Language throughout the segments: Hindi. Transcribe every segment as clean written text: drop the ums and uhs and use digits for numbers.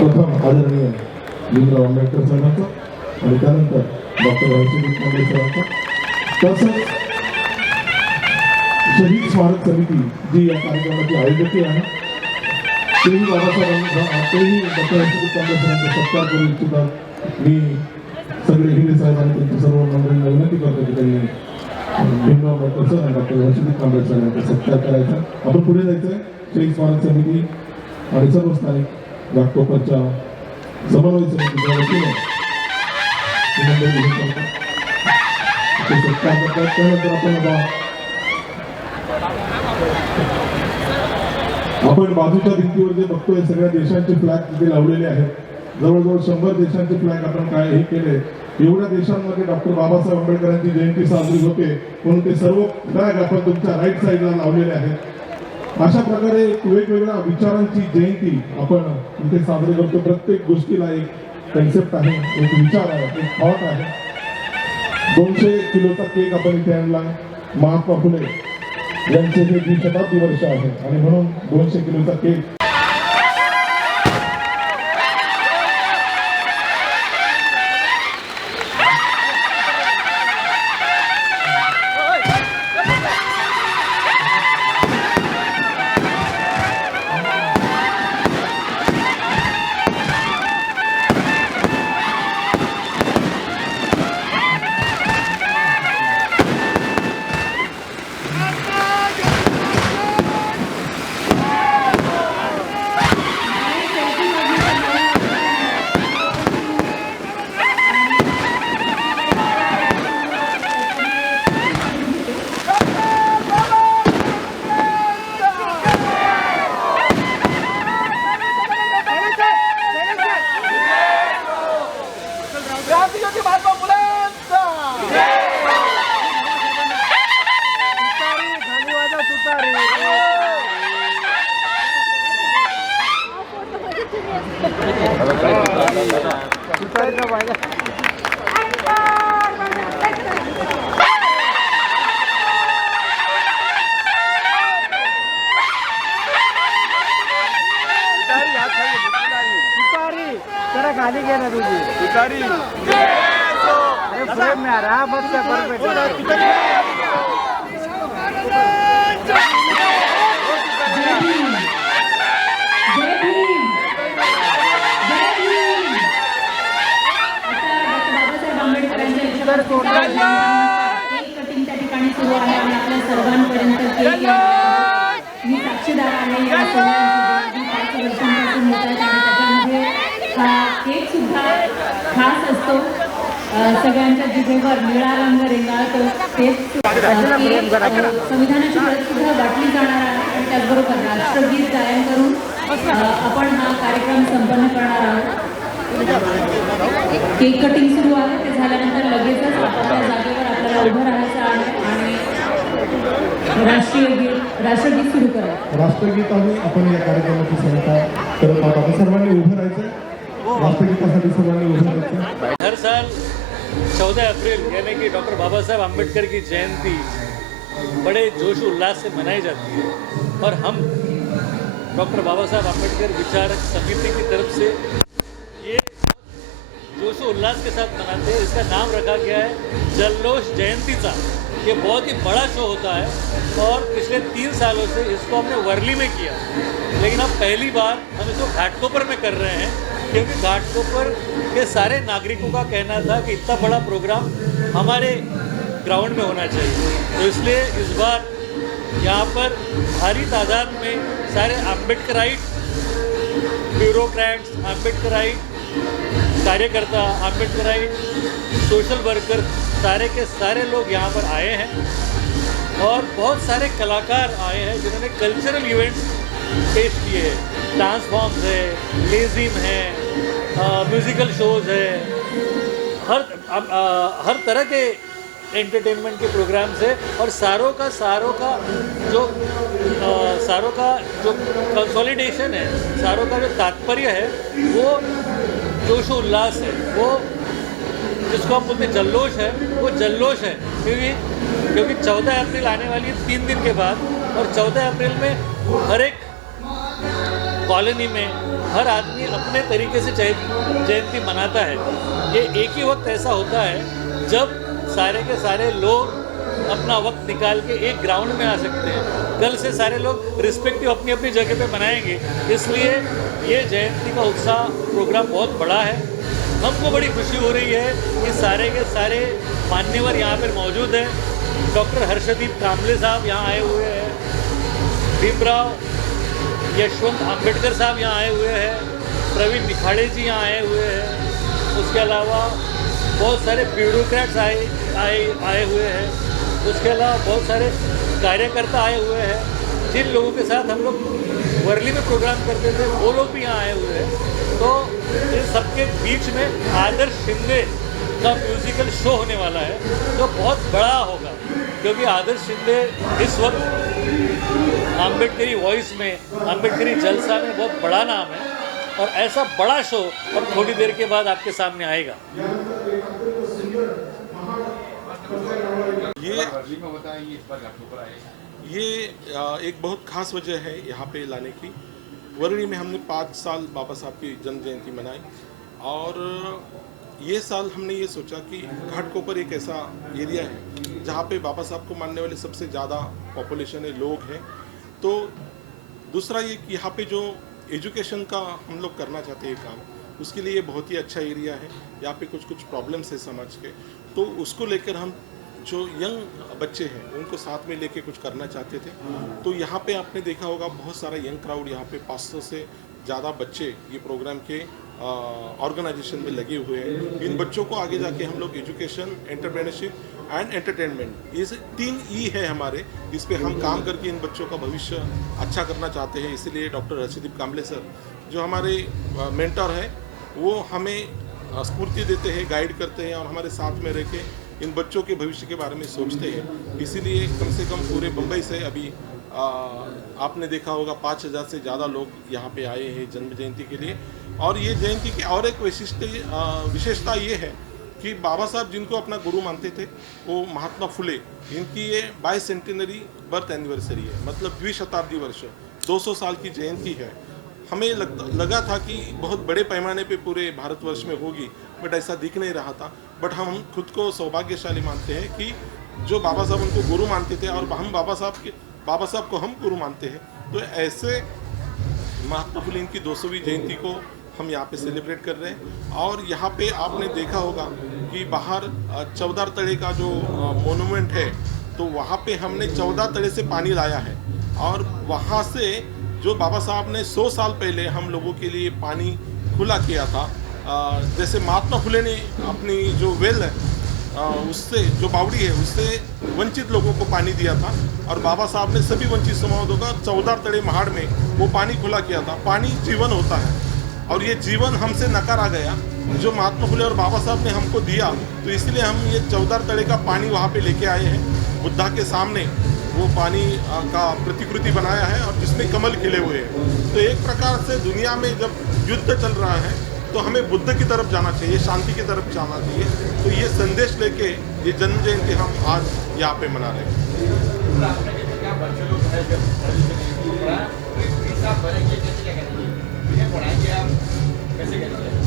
प्रथम आदरणीय भीमराव आंबेडकर साहेबांचा आणि त्यानंतर डॉक्टर हर्षदीप कांबळे साहेबांचा, तसंच शहीद स्मारक समिती जी या कार्यक्रमाची आयोजकी आहे तेही बाबासाहेबांना तेही डॉक्टर हर्षदीप कांबळे साहेबांचा सत्कार करू इच्छितात. मी सगळे हिरे साहेब आणि त्यांच्या सर्व मंडळींना विनंती करतो की त्यांनी भीमराव आंबेडकर सर आणि डॉक्टर हर्षदीप कांबळे साहेबांचा सत्कार करायचा. आपण पुढे जायचं आहे. शहीद स्मारक समिती आणि सर्व स्थानिक घाटकोपरच्या समन्वय समितीच्या वतीने सत्कार करतात. त्यानंतर आपण बाजूच्या भिंतीवर जे बघतोय सगळ्या देशांचे फ्लॅग तिथे लावलेले आहेत. जवळजवळ 100 देशांचे फ्लॅग आपण काय हे केले. एवढ्या देशांमध्ये डॉक्टर बाबासाहेब आंबेडकरांची जयंती साजरी होते म्हणून ते सर्व फ्लॅग आपण तुमच्या राईट साईडला लावलेले आहेत. अशा प्रकारे वेगवेगळ्या विचारांची जयंती आपण इथे साजरी करतो. प्रत्येक गोष्टीला एक कन्सेप्ट आहे, एक विचार आहे, एक थॉट आहे. 200 किलोचा केक आपण इथे आणला. महात्मा फुले यांचे हे 20 शताब्दी वर्ष आहे आणि म्हणून 200 किलोचा केक. खाली घे ना तुझी तुतारी साहेब में आ रहा बस से पर बैठे कटिंग त्या ठिकाणी सुरू आहे आणि आपल्या सर्वांपर्यंत केक मी साक्षीदार आहे या सगळ्यांची 5 वर्षांपासून होत आहेत आणि त्याच्यामध्ये हा केक सुद्धा खास असतो सगळ्यांच्या जिभेवर निळा रंग रेंगाळतो तेच संविधानाची प्रत सुद्धा वाटली जाणार आहे आणि त्याचबरोबर राष्ट्रगीत गायन करून आपण हा कार्यक्रम संपन्न करणार आहोत केक कटिंग सुरू आहे ते झाल्यानंतर लगेचच आपल्या जागेवर आपल्याला उभं राहायचं आहे आणि राष्ट्रगीत सुरू करायचं राष्ट्रगीताने आपण या कार्यक्रमाची सांगता करत आहोत आपण सर्वांनी उभं राहायचं राष्ट्रगीतासाठी सर्वांनी उभं राहायचं हर साल 14 अप्रैल यानी कि डॉक्टर बाबा साहब आम्बेडकर की जयंती बड़े जोश उल्लास से मनाई जाती है और हम डॉक्टर बाबा साहब आम्बेडकर विचारक समिति की तरफ से ये जोश उल्लास के साथ मनाते हैं। इसका नाम रखा गया है जल्लोष जयंतीचा। ये बहुत ही बड़ा शो होता है और पिछले 3 सालों से इसको हमने वर्ली में किया, लेकिन अब पहली बार हम इसको घाटकोपर में कर रहे हैं क्योंकि घाटकोपर के सारे नागरिकों का कहना था कि इतना बड़ा प्रोग्राम हमारे ग्राउंड में होना चाहिए। तो इसलिए इस बार यहाँ पर भारी तादाद में सारे आम्बेडकराइट ब्यूरोक्रेट्स, आम्बेडकराइट कार्यकर्ता, आम्बेडकराइट सोशल वर्कर, सारे के सारे लोग यहाँ पर आए हैं और बहुत सारे कलाकार आए हैं जिन्होंने कल्चरल इवेंट्स पेश किए हैं। डांस फॉर्म्स है, लेजिम है, म्यूज़िकल शोज़ है, हर तरह के एंटरटेनमेंट के प्रोग्राम्स है और सारों का जो कंसोलिडेशन है, सारों का जो तात्पर्य है वो जोश उल्लास है, वो जिसको हम बोलते हैं जल्लोष है, वो जल्लोष है क्योंकि 14 अप्रैल आने वाली है 3 दिन के बाद और 14 अप्रैल में हर एक कॉलोनी में हर आदमी अपने तरीके से जयंती मनाता है। ये एक ही वक्त ऐसा होता है जब सारे के सारे लोग अपना वक्त निकाल के एक ग्राउंड में आ सकते हैं। कल से सारे लोग रिस्पेक्टिव अपनी अपनी जगह पे मनाएंगे, इसलिए ये जयंती का उत्साह प्रोग्राम बहुत बड़ा है। हमको बड़ी खुशी हो रही है कि सारे के सारे मान्यवर यहाँ पर मौजूद हैं। डॉक्टर हर्षदीप कांबले साहब यहाँ आए हुए हैं, भीमराव यशवंत आम्बेडकर साहब यहाँ आए हुए हैं, प्रवीण निखाड़े जी यहाँ आए हुए हैं, उसके अलावा बहुत सारे ब्यूरोक्रेट्स आए हुए हैं, उसके अलावा बहुत सारे कार्यकर्ता आए हुए हैं। जिन लोगों के साथ हम लोग वर्ली में प्रोग्राम करते थे वो लोग भी यहाँ आए हुए हैं। तो इन सबके बीच में आदर्श शिंदे का म्यूज़िकल शो होने वाला है जो बहुत बड़ा होगा, क्योंकि आदर्श शिंदे इस वक्त आम्बेडकरी वॉइस में, आम्बेडकरी जलसा में बहुत बड़ा नाम है और ऐसा बड़ा शो अब थोड़ी देर के बाद आपके सामने आएगा। ये एक बहुत खास वजह है यहाँ पे लाने की। वर्ली में हमने 5 साल बाबा साहब की जन्म जयंती मनाई और ये साल हमने ये सोचा कि घाटकोपर एक ऐसा एरिया है जहाँ पे बाबा साहब को मानने वाले सबसे ज़्यादा पॉपुलेशन है, लोग हैं। तो दूसरा ये कि यहाँ पे जो एजुकेशन का हम लोग करना चाहते हैं काम, उसके लिए बहुत ही अच्छा एरिया है। यहाँ पे कुछ प्रॉब्लम्स है समाज के, तो उसको लेकर हम जो यंग बच्चे हैं उनको साथ में लेके कुछ करना चाहते थे। तो यहाँ पे आपने देखा होगा बहुत सारा यंग क्राउड, यहाँ पे 500 से ज़्यादा बच्चे ये प्रोग्राम के ऑर्गेनाइजेशन में लगे हुए हैं। इन बच्चों को आगे जाके हम लोग एजुकेशन, एंटरप्रेन्योरशिप एंड एंटरटेनमेंट, ये 3 ई है हमारे, इस पे हम काम करके इन बच्चों का भविष्य अच्छा करना चाहते हैं। इसीलिए डॉक्टर हर्षदीप कांबले सर जो हमारे मेंटर हैं वो हमें स्फूर्ति देते हैं, गाइड करते हैं और हमारे साथ में रह के इन बच्चों के भविष्य के बारे में सोचते हैं। इसीलिए कम से कम पूरे बम्बई से अभी आपने देखा होगा 5000 से ज़्यादा लोग यहाँ पे आए हैं जन्म जयंती के लिए। और ये जयंती की और एक विशेषता ये है कि बाबा साहब जिनको अपना गुरु मानते थे वो महात्मा फुले, इनकी ये 22 सेंटिनरी बर्थ एनिवर्सरी है, मतलब 2 शताब्दी वर्ष, 200 साल की जयंती है। हमें लगा था कि बहुत बड़े पैमाने पे पूरे भारतवर्ष में होगी, बट ऐसा दिख नहीं रहा था। बट हम खुद को सौभाग्यशाली मानते हैं कि जो बाबा साहब उनको गुरु मानते थे और हम बाबा साहब को हम गुरु मानते हैं। तो ऐसे महात्मा फुले की 200वीं जयंती को हम यहाँ पे सेलिब्रेट कर रहे हैं। और यहाँ पे आपने देखा होगा कि बाहर 14 तड़े का जो मोनूमेंट है, तो वहाँ पे हमने 14 तड़े से पानी लाया है और वहाँ से जो बाबा साहब ने 100 साल पहले हम लोगों के लिए पानी खुला किया था। जैसे महात्मा फुले ने अपनी जो वेल है उससे, जो बावड़ी है उससे वंचित लोगों को पानी दिया था और बाबा साहब ने सभी वंचित समाजों का 14 तड़े महाड़ में वो पानी खुला किया था। पानी जीवन होता है और ये जीवन हमसे नकारा गया जो महात्मा फुले और बाबा साहब ने हमको दिया, तो इसलिए हम ये 14 तड़े का पानी वहाँ पे लेके आए हैं। बुद्धा के सामने वो पानी का प्रतिकृति बनाया है और जिसमें कमल खिले हुए हैं। तो एक प्रकार से दुनिया में जब युद्ध चल रहा है तो हमें बुद्ध की तरफ जाना चाहिए, शांति की तरफ जाना चाहिए। तो ये संदेश लेके ये जन्म जयंती हम आज यहाँ पे मना रहे हैं।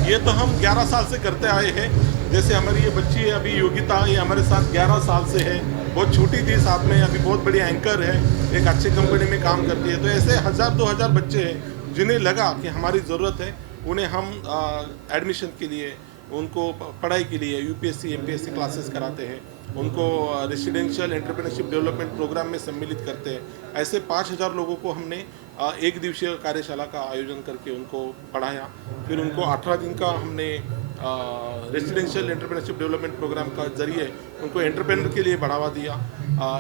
ये तो हम 11 साल से करते आए हैं। जैसे हमारी ये बच्ची है अभी योगिता, ये हमारे साथ 11 साल से है। बहुत छोटी थी, साथ में अभी बहुत बड़ी एंकर है, एक अच्छी कंपनी में काम करती है। तो ऐसे 1000-2000 बच्चे हैं जिन्हें लगा कि हमारी ज़रूरत है, उन्हें हम एडमिशन के लिए, उनको पढ़ाई के लिए यूपीएससी एमपीएससी क्लासेस कराते हैं, उनको रेसिडेंशियल एंटरप्रेन्योरशिप डेवलपमेंट प्रोग्राम में सम्मिलित करते हैं। ऐसे 5000 लोगों को हमने एक दिवसीय कार्यशाला का आयोजन करके उनको पढ़ाया। फिर उनको 18 दिन का हमने रेसिडेंशियल एंटरप्रेन्योरशिप डेवलपमेंट प्रोग्राम का जरिए उनको एंटरप्रेन्योर के लिए बढ़ावा दिया।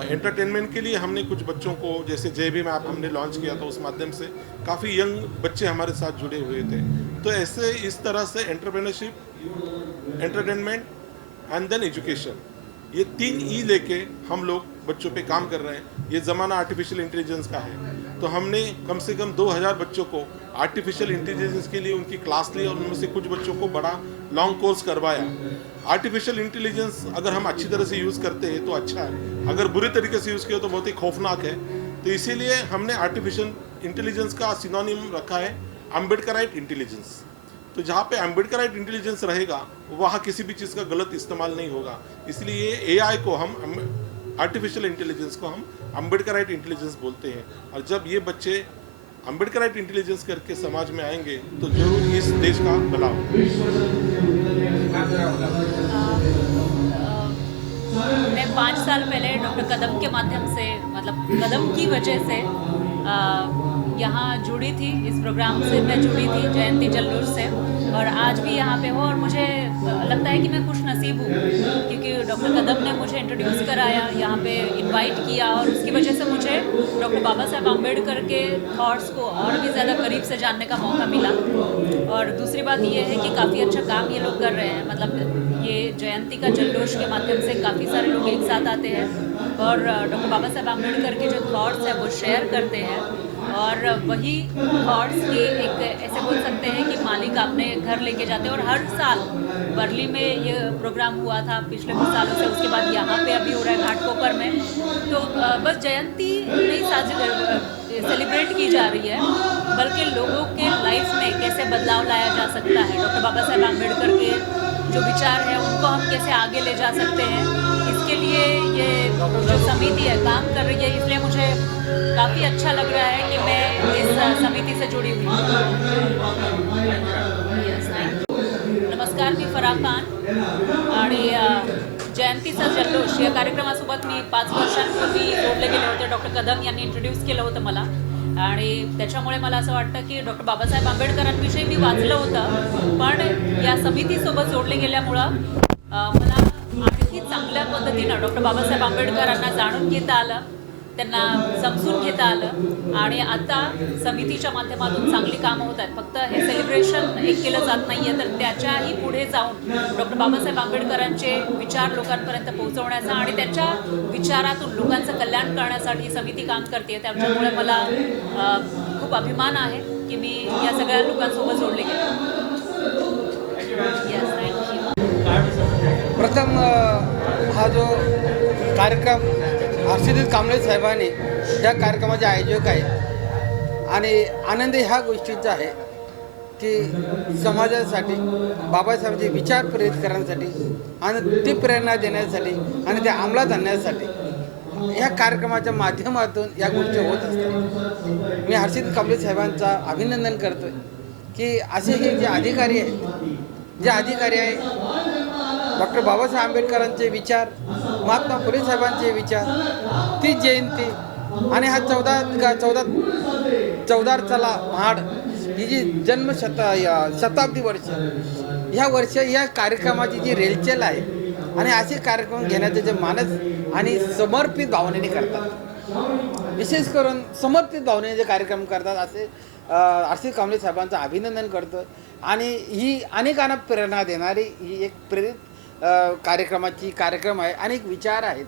एंटरटेनमेंट के लिए हमने कुछ बच्चों को, जैसे जय भीम ऐप हमने लॉन्च किया था, उस माध्यम से काफ़ी यंग बच्चे हमारे साथ जुड़े हुए थे। तो ऐसे इस तरह से entrepreneurship, entertainment and then education, ये 3 ई लेके हम लोग बच्चों पे काम कर रहे हैं। ये ज़माना आर्टिफिशियल इंटेलिजेंस का है, तो हमने कम से कम 2000 बच्चों को आर्टिफिशियल इंटेलिजेंस के लिए उनकी क्लास ली और उनमें से कुछ बच्चों को बड़ा लॉन्ग कोर्स करवाया। आर्टिफिशियल इंटेलिजेंस अगर हम अच्छी तरह से यूज़ करते हैं तो अच्छा है, अगर बुरे तरीके से यूज़ किया तो बहुत ही खौफनाक है। तो इसीलिए हमने आर्टिफिशियल इंटेलिजेंस का सिनोनिम रखा है अम्बेडकराइट इंटेलिजेंस। तो जहाँ पे अम्बेडकराइट इंटेलिजेंस रहेगा वहाँ किसी भी चीज़ का गलत इस्तेमाल नहीं होगा। इसलिए एआई को हम, आर्टिफिशियल इंटेलिजेंस को हम अम्बेडकराइट इंटेलिजेंस बोलते हैं। और जब ये बच्चे अम्बेडकराइट इंटेलिजेंस करके समाज में आएंगे तो जरूर इस देश का भला होगा। मैं 5 साल पहले डॉक्टर कदम के माध्यम से, मतलब कदम की वजह से यहाँ जुड़ी थी, इस प्रोग्राम से मैं जुड़ी थी, जयंती जल्लोष से, और आज भी यहाँ पे हो। और मुझे लगता है कि मैं खुश नसीब हूँ क्योंकि डॉक्टर कदम ने मुझे इंट्रोड्यूस कराया, यहाँ पे इनवाइट किया, और उसकी वजह से मुझे डॉक्टर बाबा साहब आम्बेडकर के थॉट्स को और भी ज़्यादा करीब से जानने का मौका मिला। और दूसरी बात ये है कि काफ़ी अच्छा काम ये लोग कर रहे हैं, मतलब ये जयंती का जल्लोष के माध्यम से काफ़ी सारे लोग एक साथ आते हैं और डॉक्टर बाबा साहब आम्बेडकर के जो थॉट्स हैं वो शेयर करते हैं। और वही थॉट्स के एक, ऐसे बोल सकते हैं कि मालिक अपने घर लेके जाते हैं। और हर साल वर्ली में ये प्रोग्राम हुआ था पिछले कुछ सालों से, उसके बाद यहाँ पे अभी हो रहा है घाटकोपर में। तो बस जयंती नहीं सेलिब्रेट की जा रही है, बल्कि लोगों के लाइफ में कैसे बदलाव लाया जा सकता है, डॉक्टर बाबा साहब आम्बेडकर के जो विचार हैं उनको हम कैसे आगे ले जा सकते हैं, इसके लिए ये जो समिति है काम कर रही है। इसलिए मुझे काफ़ी अच्छा लग रहा है कि मैं इस समिती से जुड़ी हुई हूँ। नमस्कार, मी फराह खान आणि जयंतीचा जल्लोष या कार्यक्रमासोबत मी 5 वर्षांपूर्वी जोडले गेले होते। डॉक्टर कदम यांनी इंट्रोड्यूस केलं होतं मला, आणि त्याच्यामुळे मला असं वाटतं की डॉक्टर बाबासाहेब आंबेडकरांविषयी मी वाचलं होतं, पण या समितीसोबत जोडले गेल्यामुळं मला आणखी चांगल्या पद्धतीनं डॉक्टर बाबासाहेब आंबेडकरांना जाणून घेता आलं, त्यांना समजून घेता आलं। आणि आता समितीच्या माध्यमातून चांगली कामं होत आहेत। फक्त हे सेलिब्रेशन एक केलं जात नाही आहे, तर त्याच्याही पुढे जाऊन डॉक्टर बाबासाहेब आंबेडकरांचे विचार लोकांपर्यंत पोहोचवण्याचा आणि त्यांच्या विचारातून लोकांचं कल्याण करण्यासाठी समिती काम करते। त्याच्यामुळे मला खूप अभिमान आहे की मी या सगळ्या लोकांसोबत जोडले गेले। Yes, thank you. प्रथम हा जो कार्यक्रम हर्षदीप कांबळे साहेबांनी या कार्यक्रमाचे आयोजक आहेत आणि आनंद ह्या गोष्टीचा आहे की समाजासाठी बाबासाहेबांचे विचार प्रेरित करण्यासाठी आणि ती प्रेरणा देण्यासाठी आणि ते अंमलात आणण्यासाठी ह्या कार्यक्रमाच्या माध्यमातून या गोष्टी होत असतात. मी हर्षित कांबळे साहेबांचा अभिनंदन करतोय की असे हे जे अधिकारी आहे डॉक्टर बाबासाहेब आंबेडकरांचे विचार, महात्मा फुले साहेबांचे विचार, ती जयंती आणि हा 14 चला महाड ही जी शताब्दी वर्ष या कार्यक्रमाची जी रेलचेल आहे आणि असे कार्यक्रम घेण्याचे जे मानस आणि समर्पित भावनेने करतात, विशेष करून समर्पित भावनेने जे कार्यक्रम करतात असे हर्षित कांबळे साहेबांचं अभिनंदन करतो. आणि ही अनेकांना प्रेरणा देणारी ही एक प्रेरित कार्यक्रम आहे. अनेक विचार आहेत,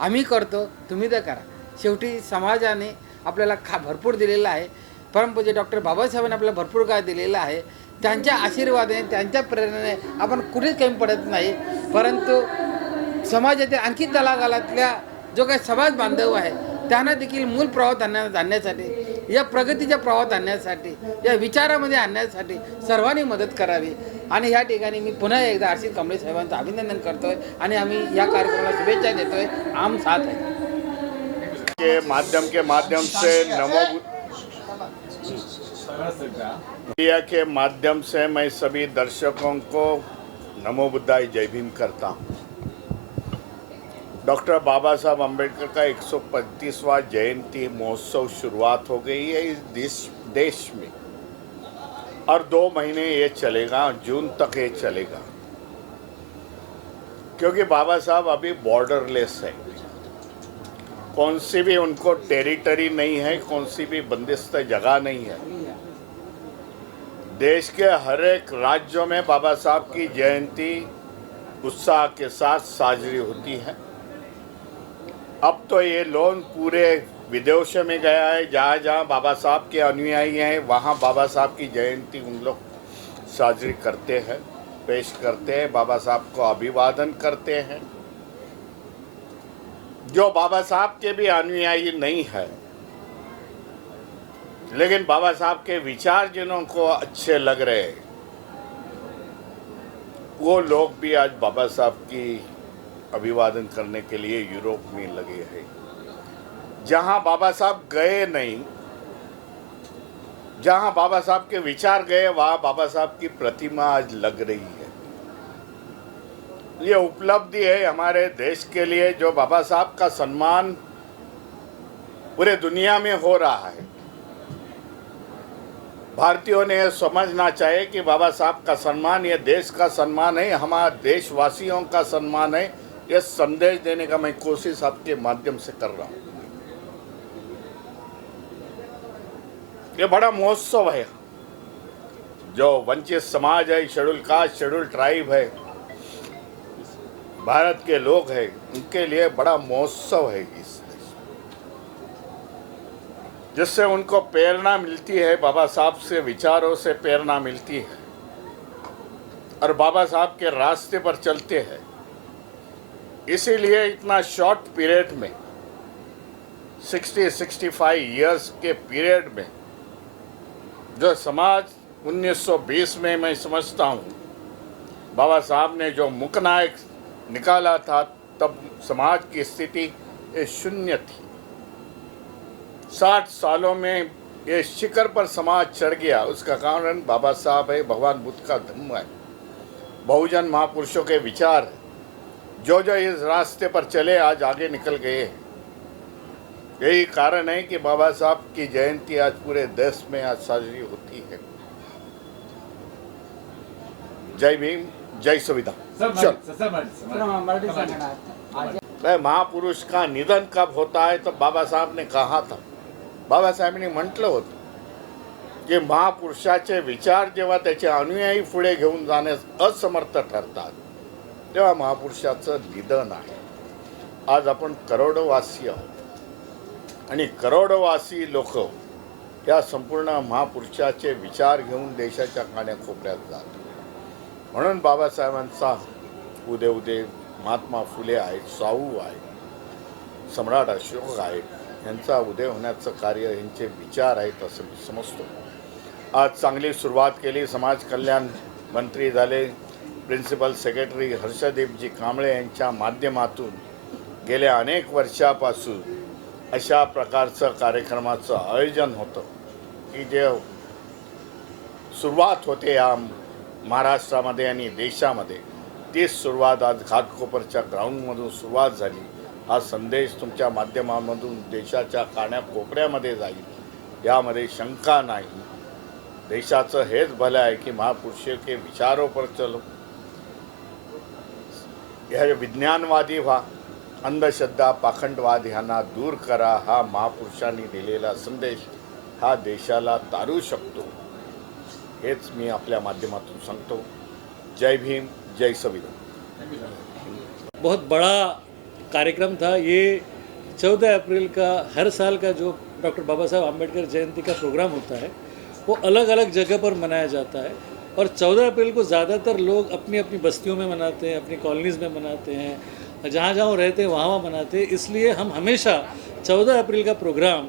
आम्ही करतो, तुम्ही तर करा. शेवटी समाजाने आपल्याला भरपूर दिलेलं आहे. परमपूज्य डॉक्टर बाबासाहेबांनी आपल्याला भरपूर काय दिलेलं आहे. त्यांच्या आशीर्वादाने, त्यांच्या प्रेरणेने आपण कुठेच कमी पडत नाही. परंतु समाजातील आणखी तळागाळातल्या जो काही समाज बांधव आहे त्यांना देखील मूल प्रवाहात आणण्यासाठी, या प्रगतीच्या प्रवाहात आणण्यासाठी, या विचारामध्ये आणण्यासाठी सर्वांनी मदत करावी. आणि ह्या ठिकाणी मी पुन्हा एकदा हर्षित कांबळे साहेबांचं अभिनंदन करतोय आणि आम्ही या कार्यक्रमाला शुभेच्छा देतोय. आम साथ है. के माध्यम से मीडिया के माध्यम से मैं सभी दर्शकों को नमो बुद्धाय जय भीम करता हूँ. डॉक्टर बाबा साहब अम्बेडकर का 135वां जयंती महोत्सव शुरुआत हो गई है इस देश में और 2 महीने ये चलेगा, जून तक ये चलेगा, क्योंकि बाबा साहब अभी बॉर्डरलेस है. कौन सी भी उनको टेरिटरी नहीं है, कौन सी भी बंदिस्त जगह नहीं है. देश के हर एक राज्यों में बाबा साहब की जयंती उत्साह के साथ साजरी होती है. अब तो ये लोन पूरे विदेशों में गया है, जहाँ जहाँ बाबा साहब के अनुयायी हैं वहाँ बाबा साहब की जयंती उन लोग साजरी करते हैं, पेश करते हैं, बाबा साहब को अभिवादन करते हैं. जो बाबा साहब के भी अनुयायी नहीं है, लेकिन बाबा साहब के विचार जिन्हों को अच्छे लग रहे हैं, वो लोग भी आज बाबा साहब की अभिवादन करने के लिए यूरोप में लगे हैं. जहां बाबा साहब गए नहीं, जहां बाबा साहब के विचार गए, वहां बाबा साहब की प्रतिमा आज लग रही है. ये उपलब्धि है हमारे देश के लिए, जो बाबा साहब का सम्मान पूरे दुनिया में हो रहा है. भारतीयों ने यह समझना चाहिए कि बाबा साहब का सम्मान ये देश का सम्मान है, हमारे देशवासियों का सम्मान है. यह संदेश देने का मैं कोशिश आपके माध्यम से कर रहा हूँ. ये बड़ा महोत्सव है. जो वंचित समाज है, शेड्यूल कास्ट, शेड्यूल ट्राइब है, भारत के लोग हैं, उनके लिए बड़ा महोत्सव है इस देश, जिससे उनको प्रेरणा मिलती है, बाबा साहब से विचारों से प्रेरणा मिलती है और बाबा साहब के रास्ते पर चलते हैं. इसीलिए इतना शॉर्ट पीरियड में 60-65 इयर्स के पीरियड में जो समाज 1920 में मैं समझता हूँ बाबा साहब ने जो मुकनायक निकाला था, तब समाज की स्थिति ये शून्य थी. 60 सालों में ये शिखर पर समाज चढ़ गया. उसका कारण बाबा साहब है, भगवान बुद्ध का धम्म है, बहुजन महापुरुषों के विचार है. जो जो इस रास्ते पर चले आज आगे निकल गए. यही कारण है कि बाबा साहब की जयंती आज पूरे देश में आज साजरी होती है. जय भीम, जय संविधान. महापुरुष का निधन कब होता है तो बाबा साहब ने कहा था, बाबासाहेबांनी म्हटलं होतं की महापुरुषाचे विचार जेव्हा त्याचे अनुयायी पुढे घेऊन जाण्यास असमर्थ ठरतात तेव्हा महापुरुषाचं निधन आहे. आज आपण करोडोवासी आहोत आणि करोडोवासी लोक या संपूर्ण महापुरुषाचे विचार घेऊन देशाच्या कानाकोपऱ्यात जातात. म्हणून बाबासाहेबांचा उदे महात्मा फुले आहेत, शाहू आहेत, सम्राट अशोक आहेत, यांचा उदय होण्याचं कार्य यांचे विचार आहेत असं मी समजतो. आज चांगली सुरुवात केली. समाज कल्याण मंत्री झाले. प्रिन्सिपल सेक्रेटरी हर्षदीपजी कांबळे यांच्या माध्यमातून गेल्या अनेक वर्षापासून अशा प्रकारचं कार्यक्रमाचं आयोजन होतं की जे सुरुवात होते या महाराष्ट्रामध्ये आणि देशामध्ये, तीच सुरुवात आज घाटकोपरच्या ग्राउंडमधून सुरुवात झाली. हा संदेश तुमच्या माध्यमामधून देशाच्या कानाकोपऱ्यामध्ये जाईल यामध्ये शंका नाही. देशाचं हेच भलं आहे की महापुरुषों के विचारों पर चलो, यह विज्ञानवादी व्हा, अंधश्रद्धा पाखंडवाद ह्यांना दूर करा. हा महापुरुषांनी दिलेला संदेश हा देशाला तारू शकतो, हेच मी आपल्या माध्यमातून सांगतो. जय भीम, जय संविधान. बहुत बड़ा कार्यक्रम था ये. 14 अप्रैल का हर साल का जो डॉक्टर बाबा साहब आम्बेडकर जयंती का प्रोग्राम होता है वो अलग अलग जगह पर मनाया जाता है. और 14 अप्रैल को ज़्यादातर लोग अपनी अपनी बस्तियों में मनाते हैं, अपनी कॉलोनीज़ में मनाते हैं, जहाँ जहाँ वो रहते हैं वहाँ मनाते हैं. इसलिए हम हमेशा 14 अप्रैल का प्रोग्राम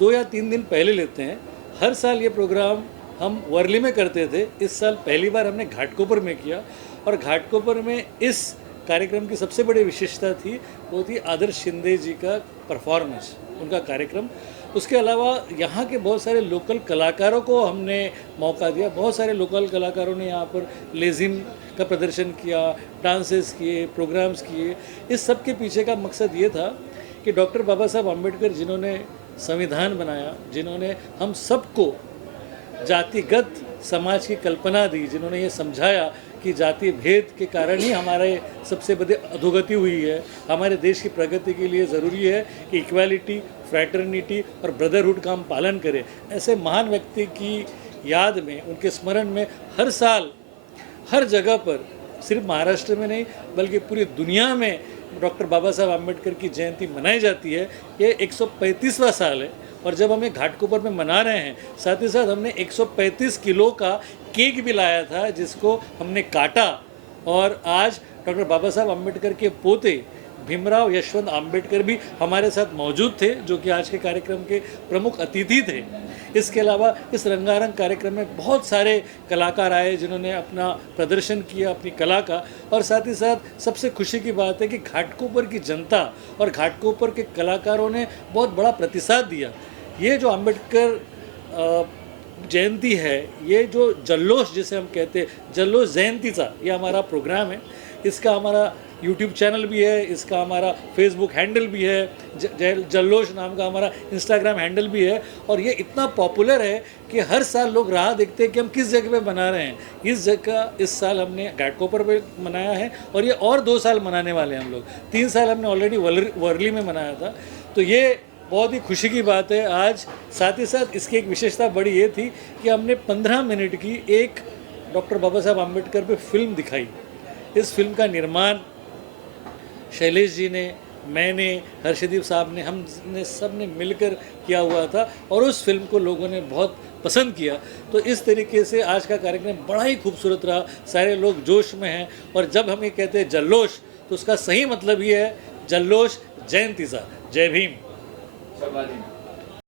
2 या 3 दिन पहले लेते हैं. हर साल ये प्रोग्राम हम वर्ली में करते थे. इस साल पहली बार हमने घाटकोपर में किया. और घाटकोपर में इस कार्यक्रम की सबसे बड़ी विशेषता थी वो थी आदर्श शिंदे जी का परफॉर्मेंस, उनका कार्यक्रम. उसके अलावा यहाँ के बहुत सारे लोकल कलाकारों को हमने मौका दिया. बहुत सारे लोकल कलाकारों ने यहाँ पर लेजिम का प्रदर्शन किया, डांसेस किए, प्रोग्राम्स किए. इस सब के पीछे का मकसद ये था कि डॉक्टर बाबा साहब आम्बेडकर जिन्होंने संविधान बनाया, जिन्होंने हम सबको जातिगत समाज की कल्पना दी, जिन्होंने ये समझाया कि जाति भेद के कारण ही हमारे सबसे बड़ी अधोगति हुई है. हमारे देश की प्रगति के लिए ज़रूरी है कि इक्वालिटी, फ्रैटर्निटी और ब्रदरहुड का हम पालन करें. ऐसे महान व्यक्ति की याद में, उनके स्मरण में हर साल हर जगह पर, सिर्फ महाराष्ट्र में नहीं बल्कि पूरी दुनिया में डॉक्टर बाबा साहब आम्बेडकर की जयंती मनाई जाती है. ये 135वां साल है. और जब हम घाटकोपर में मना रहे हैं, साथ ही साथ हमने 135 किलो का केक भी लाया था जिसको हमने काटा. और आज डॉक्टर बाबा साहब आम्बेडकर के पोते भीमराव यशवंत आम्बेडकर भी हमारे साथ मौजूद थे, जो कि आज के कार्यक्रम के प्रमुख अतिथि थे. इसके अलावा इस रंगारंग कार्यक्रम में बहुत सारे कलाकार आए जिन्होंने अपना प्रदर्शन किया अपनी कला का. और साथ ही साथ सबसे खुशी की बात है कि घाटकोपर की जनता और घाटकोपर के कलाकारों ने बहुत बड़ा प्रतिसाद दिया. ये जो आम्बेडकर जयंती है, ये जो जल्लोष जिसे हम कहते हैं, जल्लोष जयंतीचा ये हमारा प्रोग्राम है. इसका हमारा यूट्यूब चैनल भी है, इसका हमारा फेसबुक हैंडल भी है, जल्लोष नाम का हमारा इंस्टाग्राम हैंडल भी है. और ये इतना पॉपुलर है कि हर साल लोग राह देखते हैं कि हम किस जगह पे मना रहे हैं. इस जगह इस साल हमने घाटकोपर पे मनाया है और ये और 2 साल मनाने वाले हैं हम लोग. 3 साल हमने ऑलरेडी वर्ली में मनाया था. तो ये बहुत ही खुशी की बात है आज. साथ ही साथ इसकी एक विशेषता बड़ी ये थी कि हमने 15 मिनट की एक डॉक्टर बाबा साहब आम्बेडकर पे फिल्म दिखाई. इस फिल्म का निर्माण शैलेश जी ने, मैंने, हर्षदीप साहब ने, हमने सब ने मिलकर किया हुआ था. और उस फिल्म को लोगों ने बहुत पसंद किया. तो इस तरीके से आज का कार्यक्रम बड़ा ही खूबसूरत रहा. सारे लोग जोश में हैं. और जब हम ये कहते हैं जल्लोष, तो उसका सही मतलब ये है जल्लोष जयंतीचा. जय भीम.